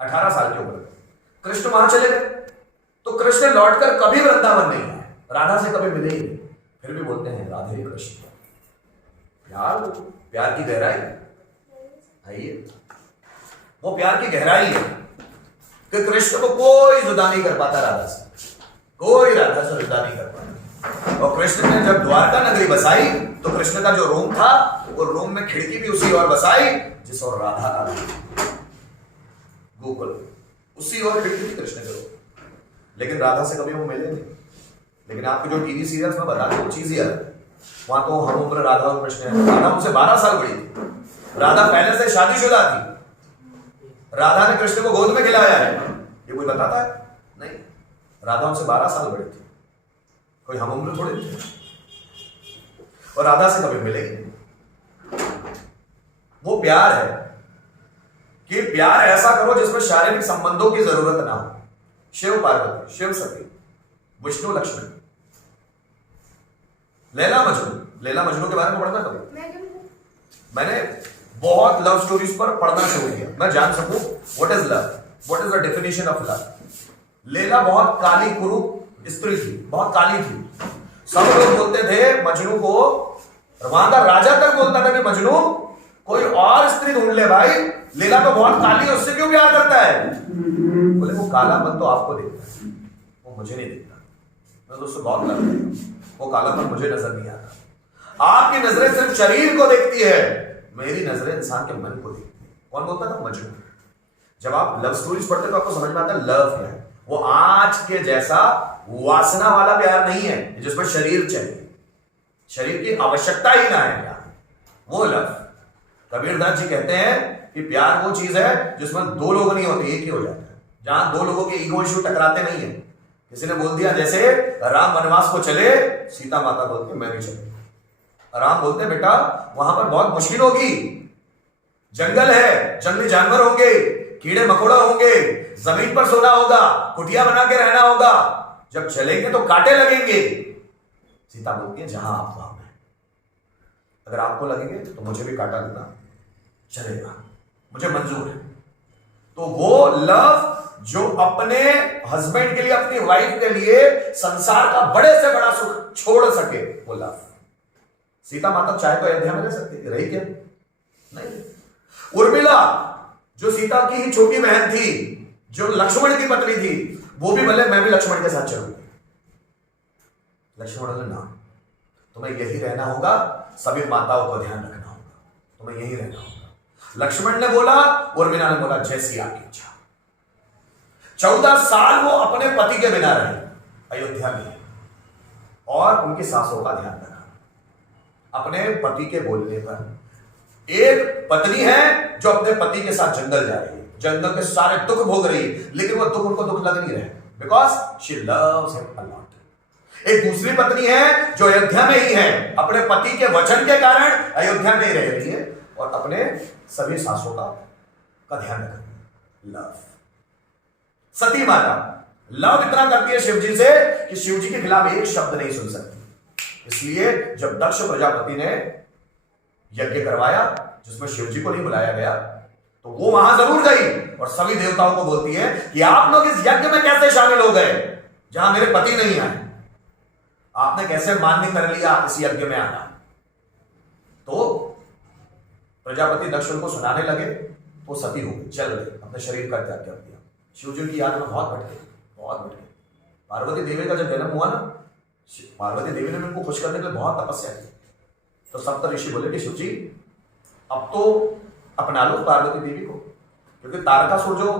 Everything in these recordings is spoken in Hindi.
18 साल की उम्र में कृष्ण वहां चले गए, तो कृष्ण लौटकर कभी वृंदावन नहीं आए, राधा से कभी मिले ही नहीं, फिर भी बोलते हैं राधे कृष्ण। प्यार, प्यार की गहराई है ये, वो प्यार की गहराई है कि कृष्ण को कोई जुदा नहीं कर पाता राधा से, कोई राधा से जुदा नहीं कर पाता। और कृष्ण ने जब द्वारका नगरी बसाई तो कृष्ण का जो रूम था वो रूम में खिड़की भी उसी ओर बसाई जिस ओर राधा का गोकुल, उसी ओर खिड़की थी कृष्ण के रूम। लेकिन राधा से कभी वो मिले नहीं। लेकिन आपके जो टीवी सीरियल्स में बता रहे चीज ही अलग, वहां तो हम उम्र राधा और कृष्ण है, राधा उनसे 12 साल बड़ी थी, राधा पहले से शादीशुदा थी, राधा ने कृष्ण को गोद में खिलाया है, ये कोई बताता है? नहीं, राधा उनसे 12 साल बड़ी थी, कोई हम उम्र थोड़ी थे, और राधा से कभी मिले ही नहीं। वो प्यार है कि प्यार ऐसा करो जिसमें शारीरिक संबंधों की जरूरत ना हो। शिव पार्वती, शिव सती, विष्णु लक्ष्मण, लैला मजनू। लैला मजनू के बारे में पढ़ना कभी? मैंने बहुत लव स्टोरीज पर पढ़ना शुरू किया, मैं जान सकूं what is love, what is the definition of love. Laila बहुत काली कुरूप स्त्री थी, बहुत काली थी। सब लोग बोलते थे मजनू को, वहां का राजा तक बोलता था कि मजनू कोई और स्त्री ढूंढ ले भाई, लैला तो बहुत काली है, उससे क्यों प्यार करता है? बोले वो कालापन तो आपको देखता है, वो मुझे नहीं देखता, मैं तो उससे बहुत प्यार करता हूं, वो कालापन मुझे नजर नहीं आता। आपकी नजरें सिर्फ शरीर को देखती है, मेरी नजरें इंसान के मन को देखती है। कौन बोलता था? मजनू। जब आप लव स्टोरीज पढ़ते तो आपको समझ में आता है लव क्या है। वो आज के जैसा वासना वाला प्यार नहीं है जिसमें शरीर चाहिए, शरीर की आवश्यकता ही ना है प्यार, वो लव। कबीरदास जी कहते हैं कि प्यार वो चीज है जिसमें दो लोग नहीं होते, एक ही हो जाता है, जहां दो लोगों के ईगो इश्यू टकराते नहीं है। किसी ने बोल दिया जैसे राम वनवास को चले, सीता माता बोलते मैं भी चलूंगा। राम बोलते बेटा वहां पर बहुत मुश्किल होगी, जंगल है, जंगली जानवर होंगे, कीड़े मकोड़ा होंगे, जमीन पर सोना होगा, कुटिया बना के रहना होगा, जब चलेंगे तो कांटे लगेंगे। सीता बोलती है जहां आप वहां मैं, अगर आपको लगेंगे तो मुझे भी कांटा लगना चलेगा, मुझे मंजूर है। तो वो लव जो अपने हस्बैंड के लिए, अपनी वाइफ के लिए संसार का बड़े से बड़ा सुख छोड़ सके, वो लव। सीता माता चाहे तो अयोध्या में रह सकती, रही क्या? नहीं। उर्मिला जो सीता की ही छोटी बहन थी, जो लक्ष्मण की पत्नी थी, वो भी बोले मैं भी लक्ष्मण के साथ चलूंगी। लक्ष्मण बोले ना, तुम्हें यही रहना होगा, सभी माताओं को ध्यान रखना होगा, तुम्हें यही रहना होगा। लक्ष्मण ने बोला, उर्मिला ने बोला जैसी आपकी इच्छा। 14 साल वो अपने पति के बिना रहे अयोध्या में, और उनकी सासों का ध्यान रखा अपने पति के बोलने पर। एक पत्नी है जो अपने पति के साथ जंगल जा रही है, जंगल के सारे दुख भोग रही है, लेकिन वो दुख उनको दुख लग नहीं रहे, because she loves him a lot. एक दूसरी पत्नी है जो अयोध्या में ही है, अपने पति के वचन के कारण अयोध्या में ही रह रही है, और अपने सभी सासों का ध्यान रख रही है। लव। सती माता लव इतना करती है शिव जी से कि शिव जी के खिलाफ एक शब्द नहीं सुन सकती। इसलिए जब दक्ष प्रजापति ने यज्ञ करवाया जिसमें शिव जी को नहीं बुलाया गया, तो वो वहां जरूर गई और सभी देवताओं को बोलती है कि आप लोग इस यज्ञ में कैसे शामिल हो गए जहां मेरे पति नहीं आए, आपने कैसे मान्य कर लिया इस यज्ञ में आना। तो प्रजापति दक्ष उनको सुनाने लगे, वो सती हो गई, चल गई, अपने शरीर का त्याग कर दिया। शिव जी की याद में बहुत बढ़ गई, बहुत बढ़ गई। पार्वती देवी का जब जन्म हुआ ना, पार्वती देवी ने उनको खुश करने के लिए बहुत तपस्या की, तो सप्त ऋषि बोले कि शिव जी अब तो अपना लो पार्वती देवी को, क्योंकि तारकासुर जो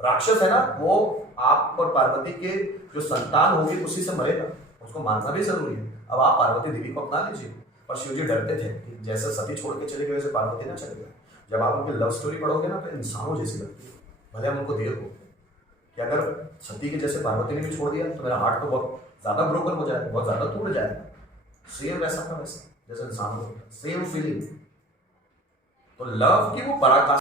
राक्षस है ना, वो आप और पार्वती के जो संतान होगी उसी से मरेगा, उसको मारना भी जरूरी है। अब आप पार्वती देवी को अपना लीजिए। और शिव जी डरते थे कि जैसे सती छोड़ के चले गए वैसे पार्वती ना चले गए। जब आप उनकी लव स्टोरी पढ़ोगे ना तो इंसानों जैसी लगती है, भले हम उनको देर हो कि अगर सती के जैसे पार्वती ने भी छोड़ दिया तो मेरा हार्ट तो बहुत ज्यादा ब्रोकन हो जाएगा, बहुत ज्यादा टूट जाएगा। सेम वैसा का वैसा जैसे इंसान को सेम फीलिंग। तो लव की वो पराकाष्ठा